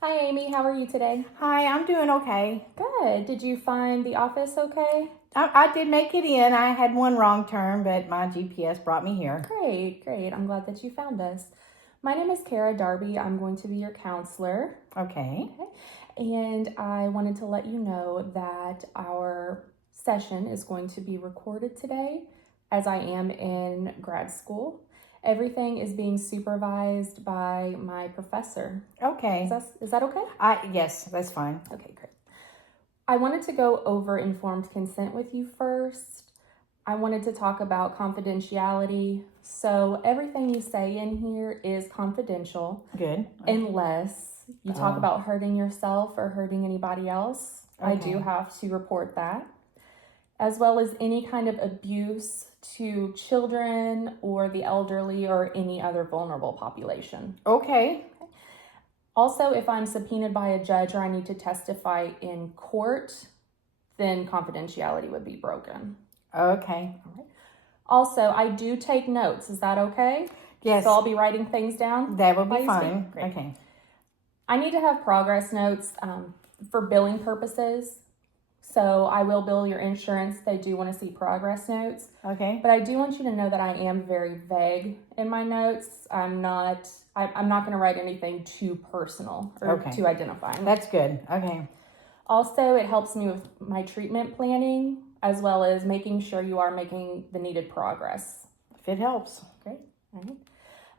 Hi, Amy. How are you today? Hi, I'm doing okay. Good. Did you find the office okay? I did make it in. I had one wrong turn, but my GPS brought me here. Great, great. I'm glad that you found us. My name is Kara Darby. I'm going to be your counselor. Okay. And I wanted to let you know that our session is going to be recorded today as I am in grad school. Everything is being supervised by my professor. Okay. Is that okay? Yes, that's fine. Okay, great. I wanted to go over informed consent with you first. I wanted to talk about confidentiality. So everything you say in here is confidential Good. unless you talk about hurting yourself or hurting anybody else. I do Okay. have to report that, as well as any kind of abuse to children or the elderly or any other vulnerable population. Okay. Also, if I'm subpoenaed by a judge or I need to testify in court, then confidentiality would be broken. Okay. Also, I do take notes. Is that okay? Yes. So I'll be writing things down. That will while be you speak? fine. Great. Okay. I need to have progress notes for billing purposes. So I will bill your insurance. They do want to see progress notes. Okay. But I do want you to know that I am very vague in my notes. I'm not going to write anything too personal or too identifying. That's good. Okay. Also, it helps me with my treatment planning as well as making sure you are making the needed progress. If it helps. Great. All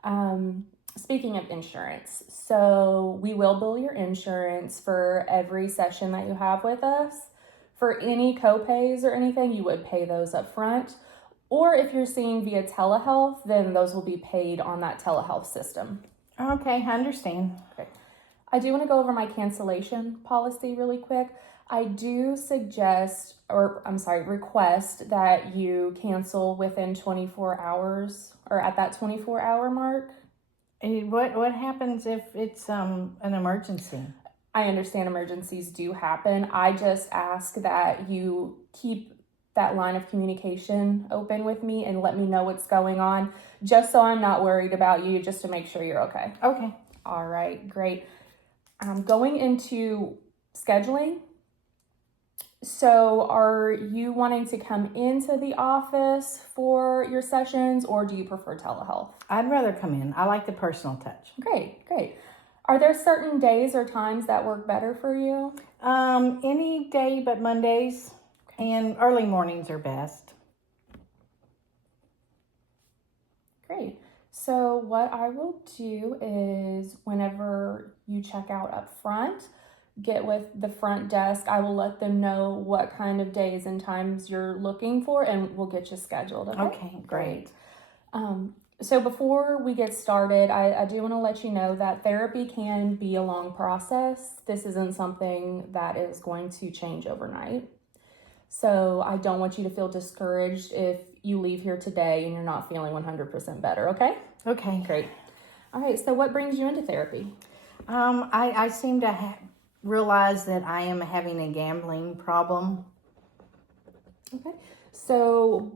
right. Speaking of insurance, so we will bill your insurance for every session that you have with us. For any copays or anything, you would pay those up front. Or if you're seeing via telehealth, then those will be paid on that telehealth system. Okay, I understand. Okay. I do want to go over my cancellation policy really quick. I do request that you cancel within 24 hours or at that 24-hour mark. What happens if it's an emergency? I understand emergencies do happen. I just ask that you keep that line of communication open with me and let me know what's going on, just so I'm not worried about you, just to make sure you're okay. Okay. All right, great. Going into scheduling. So are you wanting to come into the office for your sessions, or do you prefer telehealth? I'd rather come in. I like the personal touch. Great, great. Are there certain days or times that work better for you? Any day but Mondays, and early mornings are best. Great. So what I will do is whenever you check out up front, get with the front desk. I will let them know what kind of days and times you're looking for, and we'll get you scheduled. Okay, great. So before we get started, I do want to let you know that therapy can be a long process. This isn't something that is going to change overnight. So I don't want you to feel discouraged if you leave here today and you're not feeling 100% better, okay? Okay. Great. All right, so what brings you into therapy? I seem to realize that I am having a gambling problem. Okay, so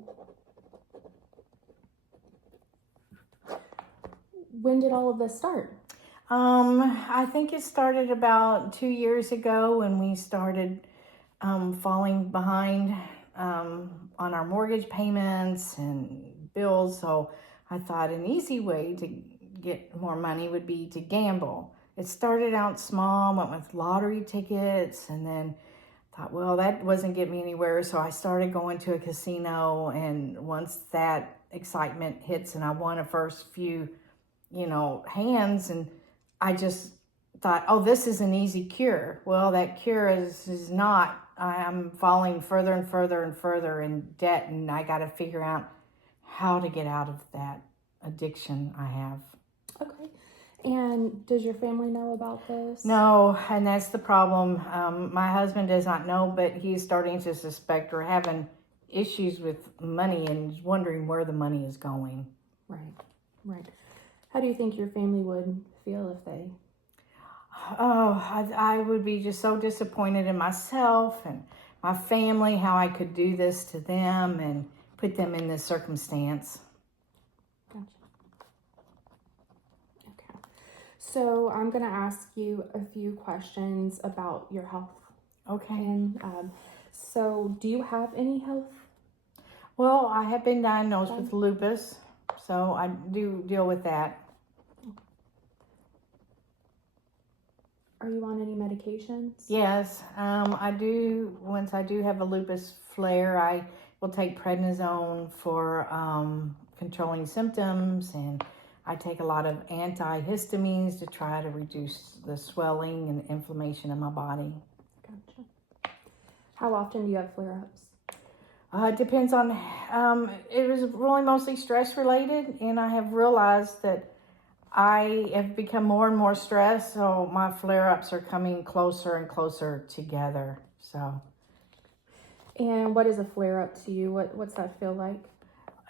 when did all of this start? I think it started about 2 years ago when we started falling behind on our mortgage payments and bills. So I thought an easy way to get more money would be to gamble. It started out small, went with lottery tickets, and then thought, well, that wasn't getting me anywhere. So I started going to a casino, and once that excitement hits and I won a first few, hands, and I just thought, oh, this is an easy cure. Well, that cure is not. I'm falling further and further and further in debt, and I got to figure out how to get out of that addiction I have. Okay. And does your family know about this? No, and that's the problem. My husband does not know, but he's starting to suspect we're having issues with money and wondering where the money is going. Right, right. How do you think your family would feel if they... Oh, I would be just so disappointed in myself and my family, how I could do this to them and put them in this circumstance. Gotcha. Okay. So I'm going to ask you a few questions about your health. Okay. And so do you have any health? Well, I have been diagnosed with lupus, so I do deal with that. Are you on any medications? Yes, I do. Once I do have a lupus flare, I will take prednisone for controlling symptoms, and I take a lot of antihistamines to try to reduce the swelling and inflammation in my body. Gotcha. How often do you have flare-ups? It depends on, it was really mostly stress related, and I have realized that I have become more and more stressed, so my flare-ups are coming closer and closer together. So And what is a flare-up to you? What's that feel like?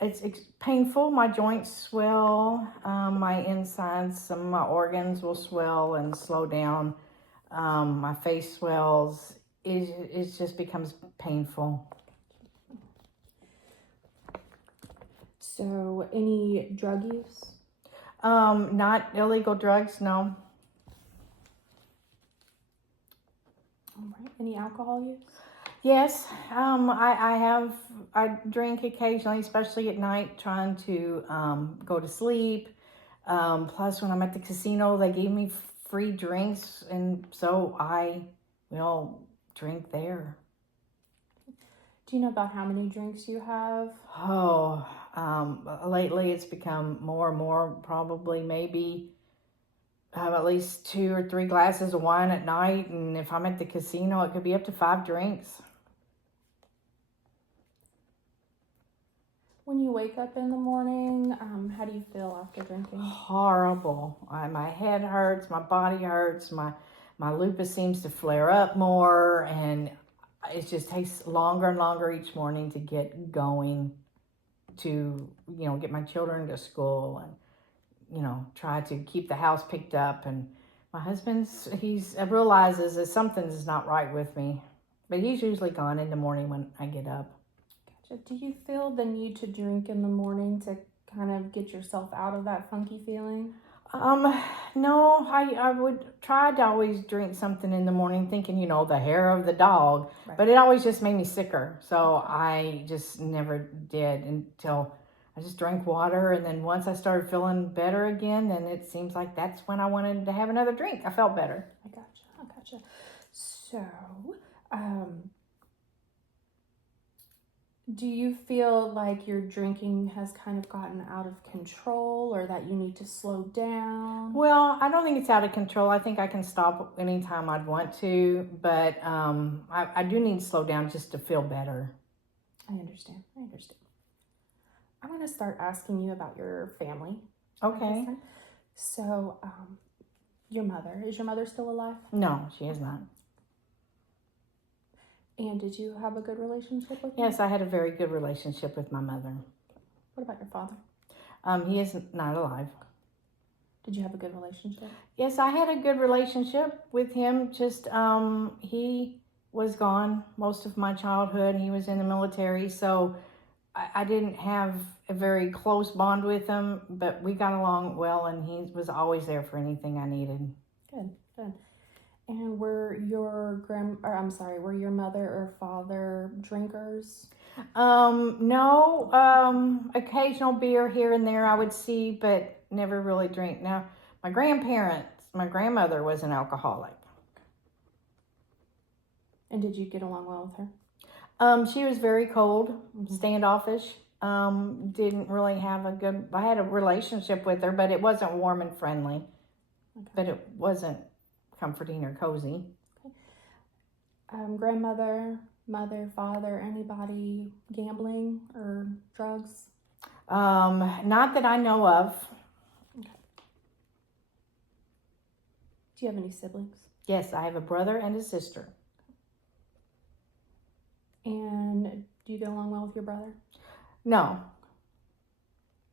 it's painful. My joints swell, my insides, some of my organs will swell and slow down. My face swells. It just becomes painful. So any drug use? Not illegal drugs, no. All right. Any alcohol use? Yes, I drink occasionally, especially at night, trying to go to sleep. Plus, when I'm at the casino, they gave me free drinks, and so I will drink there. Do you know about how many drinks you have? Oh, lately it's become more and more, probably maybe at least 2 or 3 glasses of wine at night, and if I'm at the casino, it could be up to 5 drinks. When you wake up in the morning, how do you feel after drinking? Horrible. My head hurts, my body hurts, my lupus seems to flare up more, and it just takes longer and longer each morning to get going, to get my children to school, and try to keep the house picked up. And my husband, he realizes that something's not right with me, but he's usually gone in the morning when I get up. Gotcha. Do you feel the need to drink in the morning to kind of get yourself out of that funky feeling? No, I would try to always drink something in the morning, thinking, the hair of the dog, Right. but it always just made me sicker. So I just never did until I just drank water. And then once I started feeling better again, then it seems like that's when I wanted to have another drink. I felt better. I gotcha. So, do you feel like your drinking has kind of gotten out of control, or that you need to slow down? Well, I don't think it's out of control. I think I can stop anytime I'd want to, but I do need to slow down just to feel better. I understand. I want to start asking you about your family. Okay. So, is your mother still alive? No, she is not. And did you have a good relationship with her? Yes, I had a very good relationship with my mother. What about your father? He is not alive. Did you have a good relationship? Yes, I had a good relationship with him. Just he was gone most of my childhood. He was in the military, so I didn't have a very close bond with him, but we got along well, and he was always there for anything I needed. Good. And were your mother or father drinkers? No, occasional beer here and there I would see, but never really drink. Now, my grandmother was an alcoholic. And did you get along well with her? She was very cold, standoffish. Didn't really have I had a relationship with her, but it wasn't warm and friendly. Okay. But it wasn't comforting or cozy. Okay. Grandmother, mother, father, anybody gambling or drugs? Not that I know of. Okay. Do you have any siblings? Yes, I have a brother and a sister. And do you get along well with your brother? No.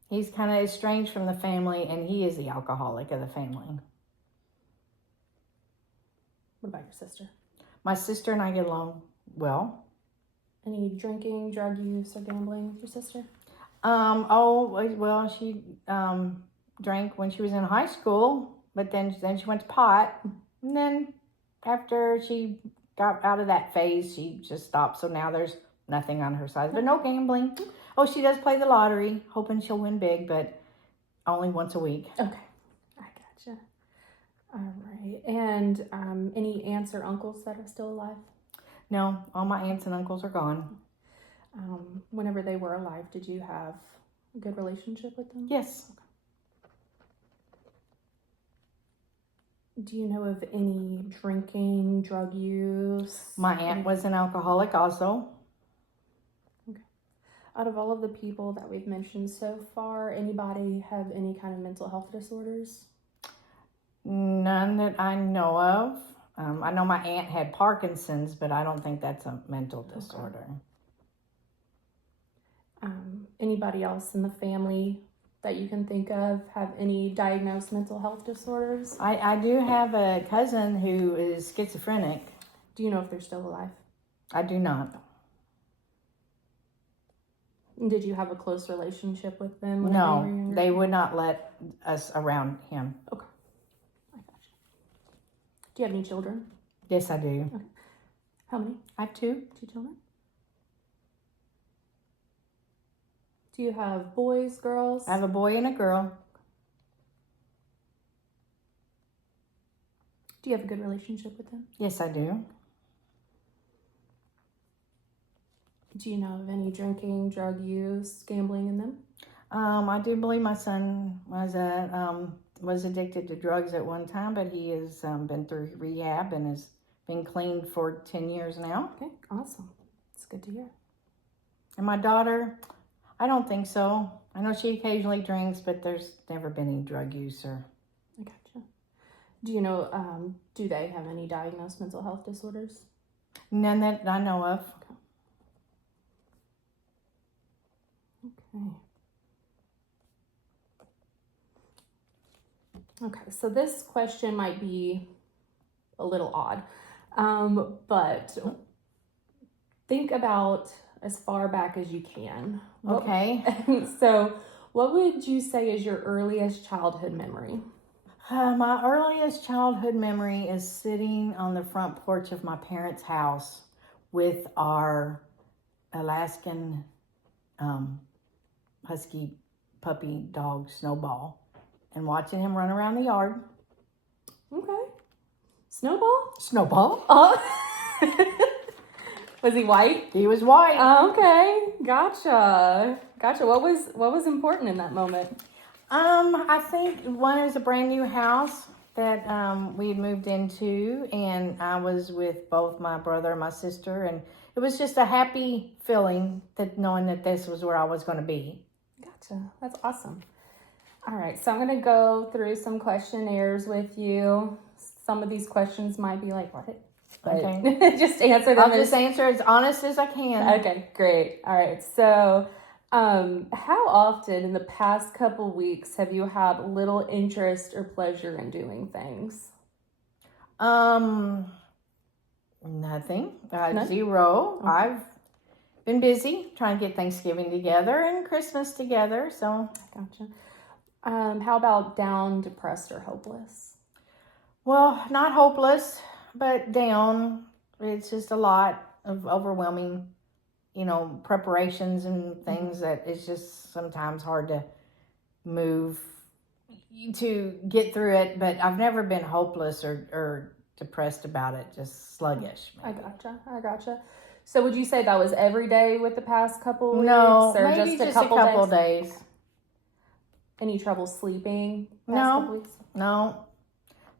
He's kind of estranged from the family, and he is the alcoholic of the family. What about your sister? My sister and I get along well. Any drinking, drug use, or gambling with your sister? She drank when she was in high school, but then she went to pot. And then after she got out of that phase, she just stopped. So now there's nothing on her side, but no gambling. Oh, she does play the lottery, hoping she'll win big, but only once a week. Okay, I gotcha. All right. And any aunts or uncles that are still alive? No, all my aunts and uncles are gone. Whenever they were alive, did you have a good relationship with them? Yes. Do you know of any drinking, drug use? My aunt was an alcoholic also. Out of all of the people that we've mentioned so far, anybody have any kind of mental health disorders? None that I know of. I know my aunt had Parkinson's, but I don't think that's a mental disorder. Anybody else in the family that you can think of have any diagnosed mental health disorders? I do have a cousin who is schizophrenic. Do you know if they're still alive? I do not. Did you have a close relationship with them? Whenever you were No, younger? they would not let us around him. Okay, I gotcha. Do you have any children? Yes, I do. How many? I have two. 2 children. Do you have boys, girls? I have a boy and a girl. Do you have a good relationship with them? Yes, I do. Do you know of any drinking, drug use, gambling in them? I do believe my son was addicted to drugs at one time, but he has been through rehab and has been clean for 10 years now. Okay, awesome. It's good to hear. And my daughter, I don't think so. I know she occasionally drinks, but there's never been any drug use or... I gotcha. Do you know, do they have any diagnosed mental health disorders? None that I know of. Okay. Okay, so this question might be a little odd, but think about as far back as you can. Okay. So, what would you say is your earliest childhood memory? My earliest childhood memory is sitting on the front porch of my parents' house with our Alaskan husky puppy dog, Snowball, and watching him run around the yard. Okay. Snowball? Snowball? Oh. Was he white? He was white. Okay. Gotcha. What was important in that moment? I think one is a brand new house that we had moved into, and I was with both my brother and my sister, and it was just a happy feeling that knowing that this was where I was going to be. Gotcha. That's awesome. All right, so I'm going to go through some questionnaires with you. Some of these questions might be like, what? But Okay. just answer them. I'll just answer as honest as I can. Okay, great. All right, so how often in the past couple weeks have you had little interest or pleasure in doing things? Nothing. None? Zero. Okay. I've been busy trying to get Thanksgiving together and Christmas together, so. Gotcha. How about down, depressed, or hopeless? Well, not hopeless, but down. It's just a lot of overwhelming, preparations and things that it's just sometimes hard to move to get through it. But I've never been hopeless or depressed about it, just sluggish. I gotcha. So would you say that was every day with the past couple weeks? No, or maybe just a couple days. Any trouble sleeping past No. couple weeks? No.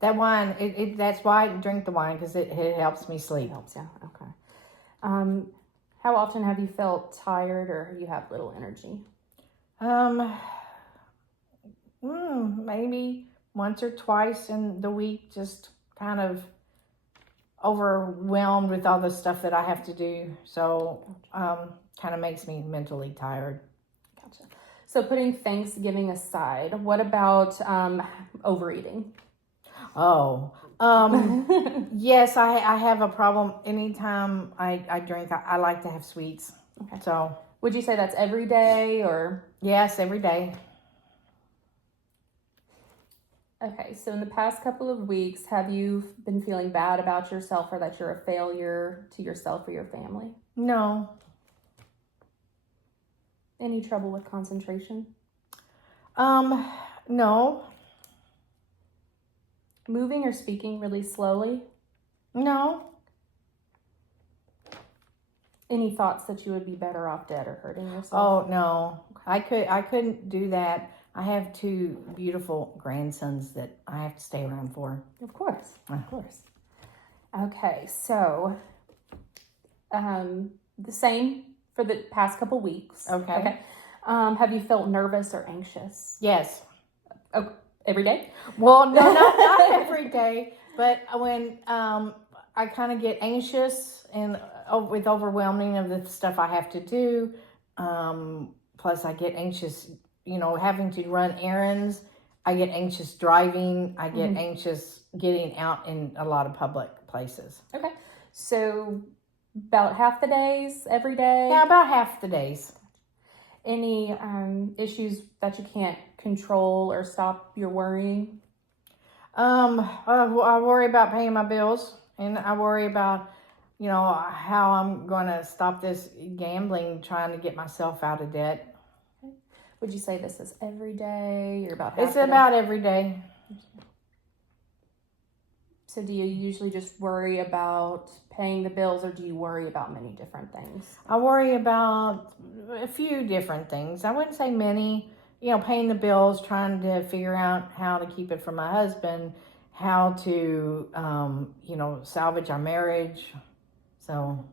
That wine, that's why I drink the wine, because it helps me It sleep. helps, yeah. Okay. How often have you felt tired or you have little energy? Maybe once or twice in the week, just kind of overwhelmed with all the stuff that I have to do. So, kind of makes me mentally tired. Gotcha. So putting Thanksgiving aside, what about overeating? Oh, yes, I have a problem. Anytime I drink, I like to have sweets. Okay. So, Would you say that's every day or? yes, every day. Okay, so in the past couple of weeks, have you been feeling bad about yourself or that you're a failure to yourself or your family? No. Any trouble with concentration? No. Moving or speaking really slowly? No. Any thoughts that you would be better off dead or hurting yourself? Oh, no. I couldn't do that. I have two beautiful grandsons that I have to stay around for. Of course, of course. Okay, so the same for the past couple weeks. Okay. Have you felt nervous or anxious? Yes. Oh, every day? Well, no, not every day, but when I kind of get anxious and with overwhelming of the stuff I have to do, plus I get anxious, having to run errands. I get anxious driving. I get anxious getting out in a lot of public places. Okay, so about half the days, every day? Yeah, about half the days. Any issues that you can't control or stop your worrying? I worry about paying my bills, and I worry about, how I'm going to stop this gambling, trying to get myself out of debt. Okay. Would you say this is every day? You're about half It's the day? about every day. So do you usually just worry about paying the bills, or do you worry about many different things? I worry about a few different things. I wouldn't say many. Paying the bills, trying to figure out how to keep it from my husband, how to, salvage our marriage. So.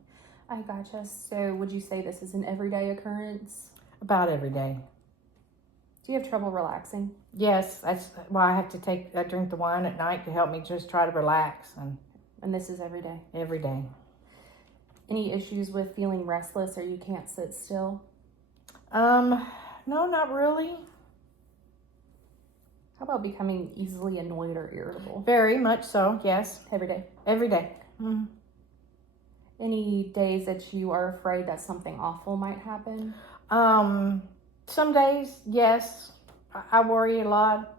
I gotcha. So would you say this is an everyday occurrence? About every day. Do you have trouble relaxing? Yes, that's why I drink the wine at night to help me just try to relax. And this is every day? Every day. Any issues with feeling restless or you can't sit still? No, not really. How about becoming easily annoyed or irritable? Very much so, yes. Every day? Every day. Mm-hmm. Any days that you are afraid that something awful might happen? Some days, yes. I worry a lot.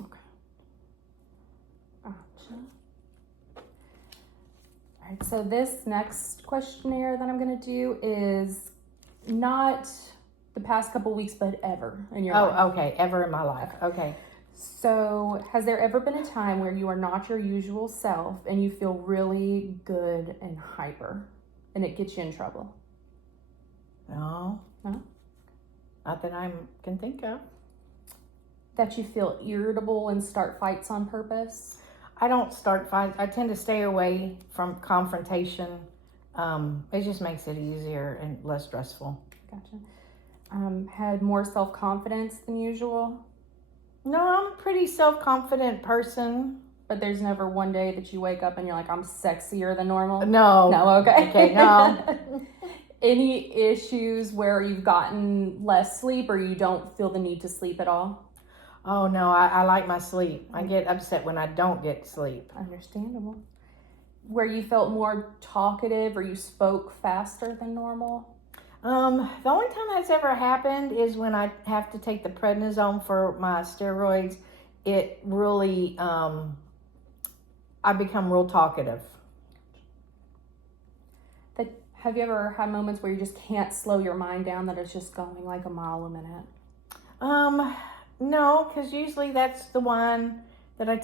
Okay. Gotcha. All right, so this next questionnaire that I'm going to do is not the past couple weeks, but ever in your life. Oh, okay. Ever in my life. Okay. So has there ever been a time where you are not your usual self and you feel really good and hyper and it gets you in trouble? No. No? Not that I can think of. That you feel irritable and start fights on purpose? I don't start fights. I tend to stay away from confrontation. It just makes it easier and less stressful. Gotcha. Had more self-confidence than usual? No, I'm a pretty self-confident person. But there's never one day that you wake up and you're like, I'm sexier than normal? No. No, okay. Okay, no. Any issues where you've gotten less sleep or you don't feel the need to sleep at all? Oh, no, I like my sleep. I get upset when I don't get sleep. Understandable. Where you felt more talkative or you spoke faster than normal? The only time that's ever happened is when I have to take the prednisone for my steroids. It really, I become real talkative. Have you ever had moments where you just can't slow your mind down, that it's just going like a mile a minute? No, because usually that's the wine that I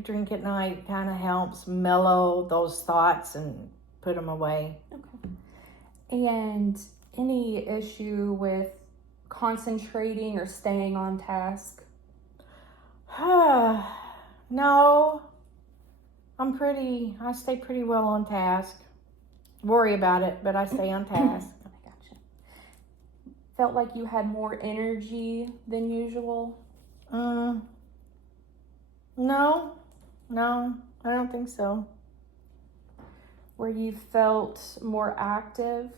drink at night, kind of helps mellow those thoughts and put them away. Okay. And any issue with concentrating or staying on task? No, I stay pretty well on task. Worry about it, but I stay on task. I gotcha. Felt like you had more energy than usual? No, I don't think so. Where you felt more active?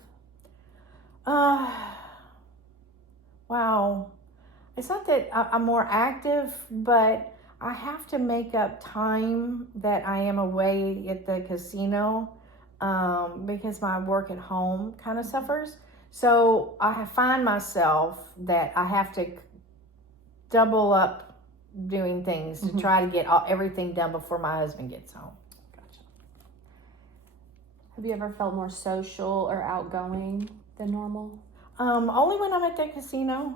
Wow. It's not that I'm more active, but I have to make up time that I am away at the casino because my work at home kind of suffers. So I find myself that I have to double up doing things to Mhm. try to get everything done before my husband gets home. Gotcha. Have you ever felt more social or outgoing than normal? Only when I'm at the casino.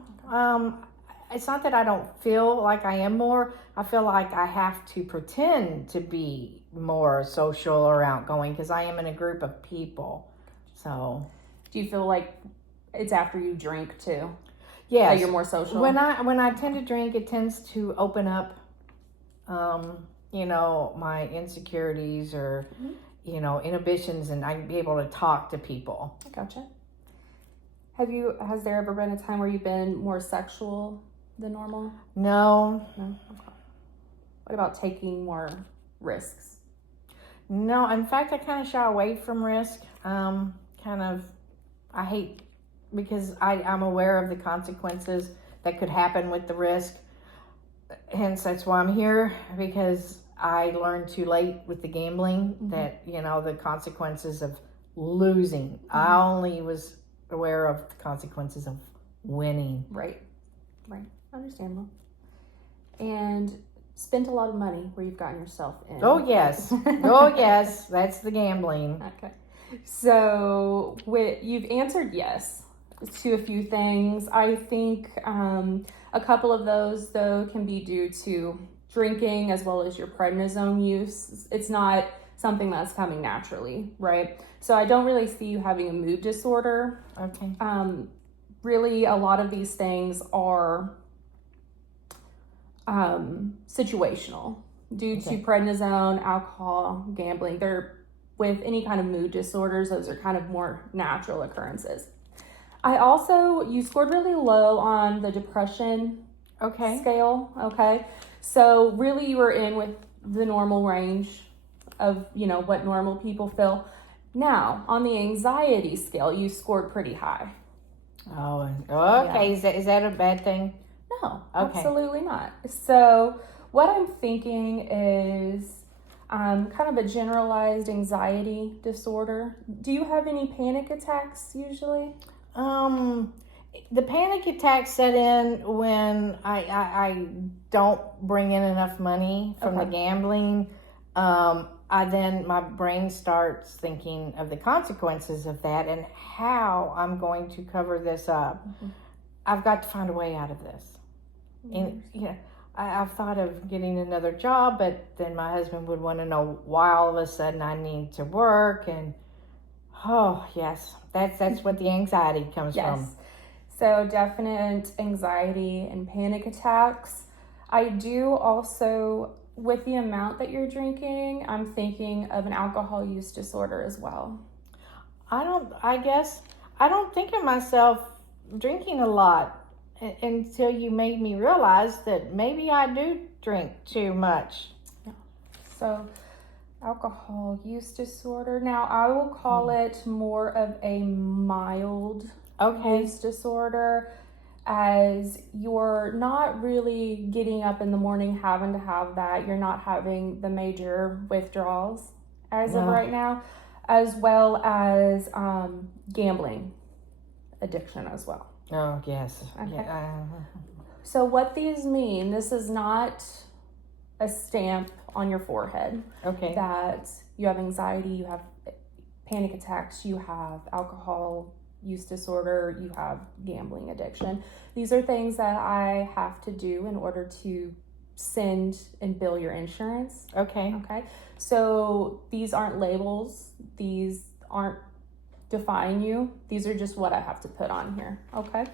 It's not that I don't feel like I am more. I feel like I have to pretend to be more social or outgoing because I am in a group of people. So, Do you feel like it's after you drink too yes, that you're more social? when I tend to drink, it tends to open up, my insecurities or, inhibitions, and I can be able to talk to people. I gotcha. Has there ever been a time where you've been more sexual than normal? No, No? Okay. What about taking more risks? no. In fact, I kind of shy away from risk. I hate because I'm aware of the consequences that could happen with the risk. Hence, that's why I'm here, because I learned too late with the gambling that, the consequences of losing. I only was aware of the consequences of winning. Right. Understandable. And spent a lot of money where you've gotten yourself in. Oh, yes. Oh, yes. That's the gambling. Okay. So you've answered yes to a few things. I think a couple of those, though, can be due to drinking as well as your prednisone use. It's not something that's coming naturally, right? So I don't really see you having a mood disorder. Okay. Really, a lot of these things are situational due to prednisone, alcohol, gambling. They're with any kind of mood disorders, those are kind of more natural occurrences. You scored really low on the depression scale. Okay. So really you were in with the normal range of, what normal people feel. Now, on the anxiety scale, you scored pretty high. Oh, okay. Yeah. Is that a bad thing? No, absolutely not. So what I'm thinking is kind of a generalized anxiety disorder. Do you have any panic attacks usually? The panic attacks set in when I don't bring in enough money from the gambling. My brain starts thinking of the consequences of that and how I'm going to cover this up. I've got to find a way out of this. And I've thought of getting another job, but then my husband would want to know why all of a sudden I need to work. And that's what the anxiety comes from. So definite anxiety and panic attacks. I do also, with the amount that you're drinking, I'm thinking of an alcohol use disorder as well. I don't think of myself drinking a lot until you made me realize that maybe I do drink too much. Yeah. So alcohol use disorder. Now I will call it more of a mild use disorder, as you're not really getting up in the morning having to have that. You're not having the major withdrawals as of right now, as well as gambling addiction as well. Oh, yes. Okay. Yeah. So what these mean, this is not a stamp on your forehead that you have anxiety, you have panic attacks, you have alcohol use disorder, you have gambling addiction. These are things that I have to do in order to send and bill your insurance. Okay. So these aren't labels. These aren't define you. These are just what I have to put on here. Okay.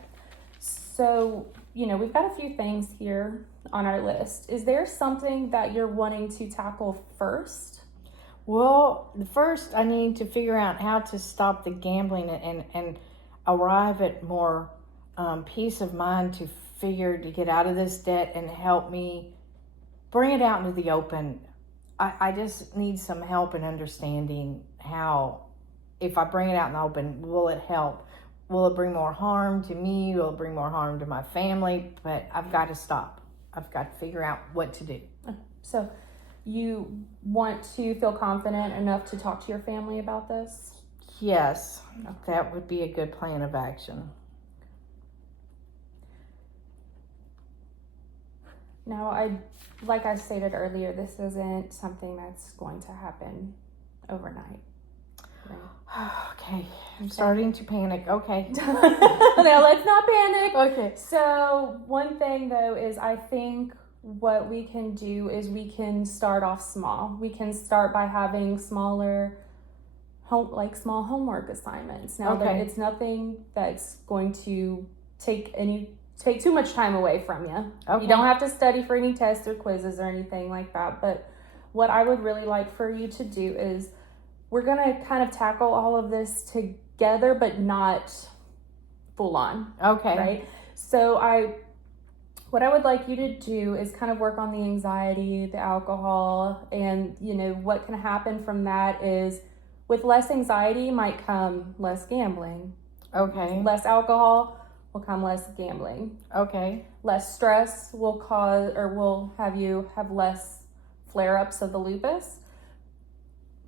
So, we've got a few things here on our list. Is there something that you're wanting to tackle first? Well, first I need to figure out how to stop the gambling and arrive at more peace of mind to get out of this debt and help me bring it out into the open. I just need some help in understanding how, if I bring it out in the open, will it help? Will it bring more harm to me? Will it bring more harm to my family? But I've got to stop. I've got to figure out what to do. So you want to feel confident enough to talk to your family about this? Yes, that would be a good plan of action. Now, like I stated earlier, this isn't something that's going to happen overnight. Right? Okay, I'm starting to panic. Okay. Now, let's not panic. Okay. So, one thing though is I think what we can do is we can start off small. We can start by having smaller small homework assignments. Now, Okay. it's nothing that's going to take too much time away from you. Okay. You don't have to study for any tests or quizzes or anything like that. But what I would really like for you to do is we're going to kind of tackle all of this together, but not full on. Okay. Right? So what I would like you to do is kind of work on the anxiety, the alcohol, and what can happen from that is with less anxiety might come less gambling. Okay. Less alcohol will come less gambling. Okay. Less stress will have you have less flare-ups of the lupus,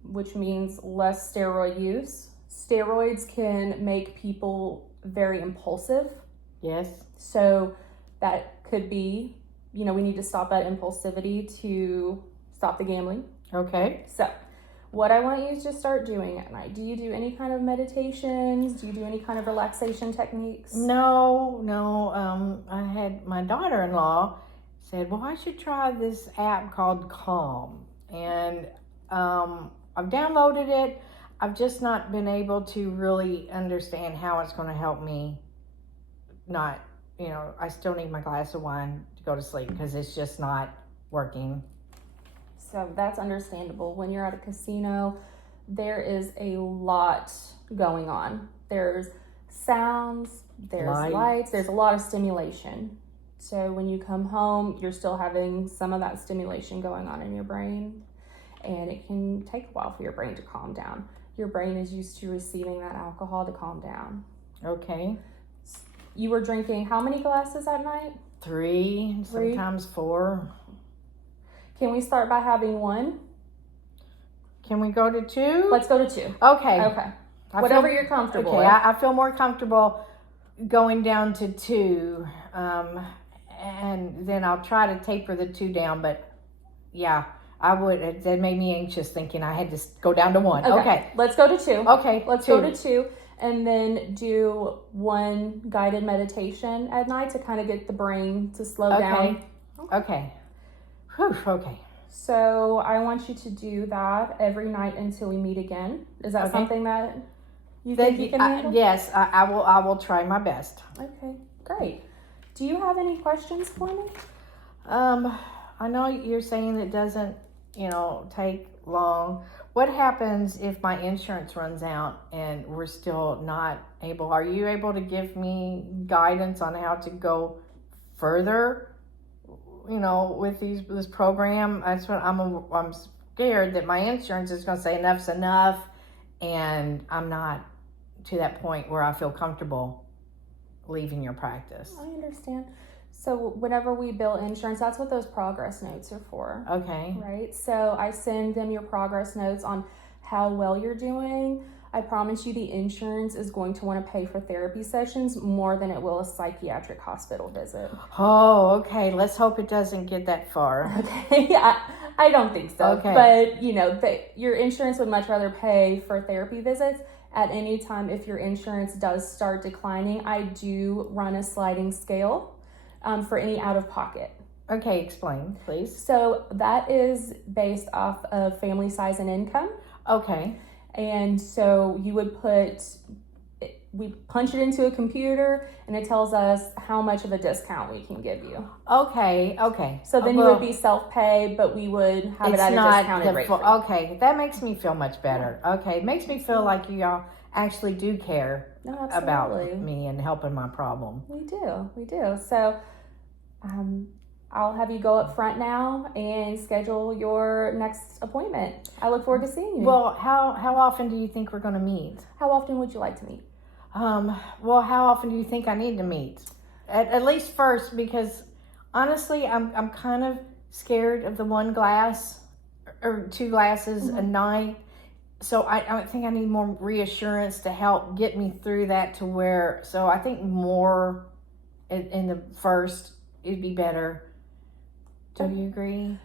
which means less steroid use. Steroids can make people very impulsive. Yes. So that could be, we need to stop that impulsivity to stop the gambling. Okay. So what I want you to start doing at night, do you do any kind of meditations? Do you do any kind of relaxation techniques? No. I had my daughter-in-law said, well, I should try this app called Calm. And I've downloaded it. I've just not been able to really understand how it's going to help me not, I still need my glass of wine to go to sleep because it's just not working. So that's understandable. When you're at a casino, there is a lot going on. There's sounds, there's lights, there's a lot of stimulation. So when you come home, you're still having some of that stimulation going on in your brain, and it can take a while for your brain to calm down. Your brain is used to receiving that alcohol to calm down. Okay. You were drinking how many glasses at night? 3, sometimes 4. Can we start by having 1? Can we go to 2? Let's go to 2. Okay. Okay. Whatever you're comfortable with. I feel more comfortable going down to 2. And then I'll try to taper the 2 down. But yeah, I would. That made me anxious thinking I had to go down to 1. Okay. Let's go to 2. Okay. Let's go to 2. And then do 1 guided meditation at night to kind of get the brain to slow down. Okay. Whew, okay. So I want you to do that every night until we meet again. Is that something that you think you can handle? Yes, I will. I will try my best. Okay, great. Do you have any questions for me? I know you're saying it doesn't, take long. What happens if my insurance runs out and we're still not able? Are you able to give me guidance on how to go further? With this program, that's what I'm scared that my insurance is going to say enough's enough, and I'm not to that point where I feel comfortable leaving your practice. I understand. So whenever we bill insurance, that's what those progress notes are for. Okay. Right? So I send them your progress notes on how well you're doing. I promise you the insurance is going to want to pay for therapy sessions more than it will a psychiatric hospital visit. Oh, okay. Let's hope it doesn't get that far. Okay. I don't think so. Okay. But your insurance would much rather pay for therapy visits. At any time, if your insurance does start declining, I do run a sliding scale for any out-of-pocket. Okay, explain, please. So that is based off of family size and income. Okay. And so we punch it into a computer and it tells us how much of a discount we can give you. Okay. So then you would be self-pay, but we would have it at a discounted rate. Okay, that makes me feel much better. Okay, it makes me feel like y'all actually do care about me and helping my problem. We do. So I'll have you go up front now and schedule your next appointment. I look forward to seeing you. Well, how often do you think we're going to meet? How often would you like to meet? Well, how often do you think I need to meet? At least first, because honestly, I'm kind of scared of the 1 glass or 2 glasses a night. So I think I need more reassurance to help get me through that to where, so I think more in the first, it'd be better. Do you agree?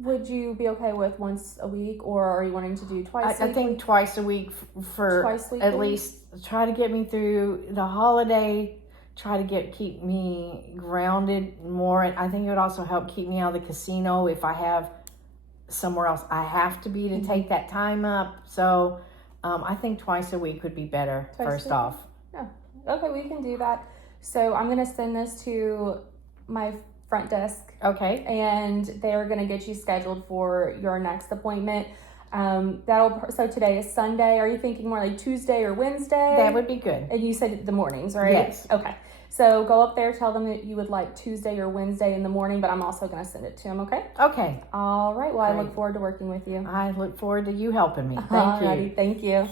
Would you be okay with once a week, or are you wanting to do twice? I think twice a week for Twice weekly? at least try to get me through the holiday. Try to keep me grounded more. And I think it would also help keep me out of the casino if I have somewhere else I have to be to take that time up. So I think twice a week would be better. Twice first a week? off. Yeah. Okay, we can do that. So I'm gonna send this to my front desk, Okay. and they're gonna get you scheduled for your next appointment. So today is Sunday. Are you thinking more like Tuesday or Wednesday? That would be good. And you said the mornings, right? Yes. Okay. So go up there, tell them that you would like Tuesday or Wednesday in the morning, but I'm also going to send it to them, okay? Okay. All right. Well, I Great. look forward to working with you. I look forward to you helping me. Thank Alrighty, you. thank you.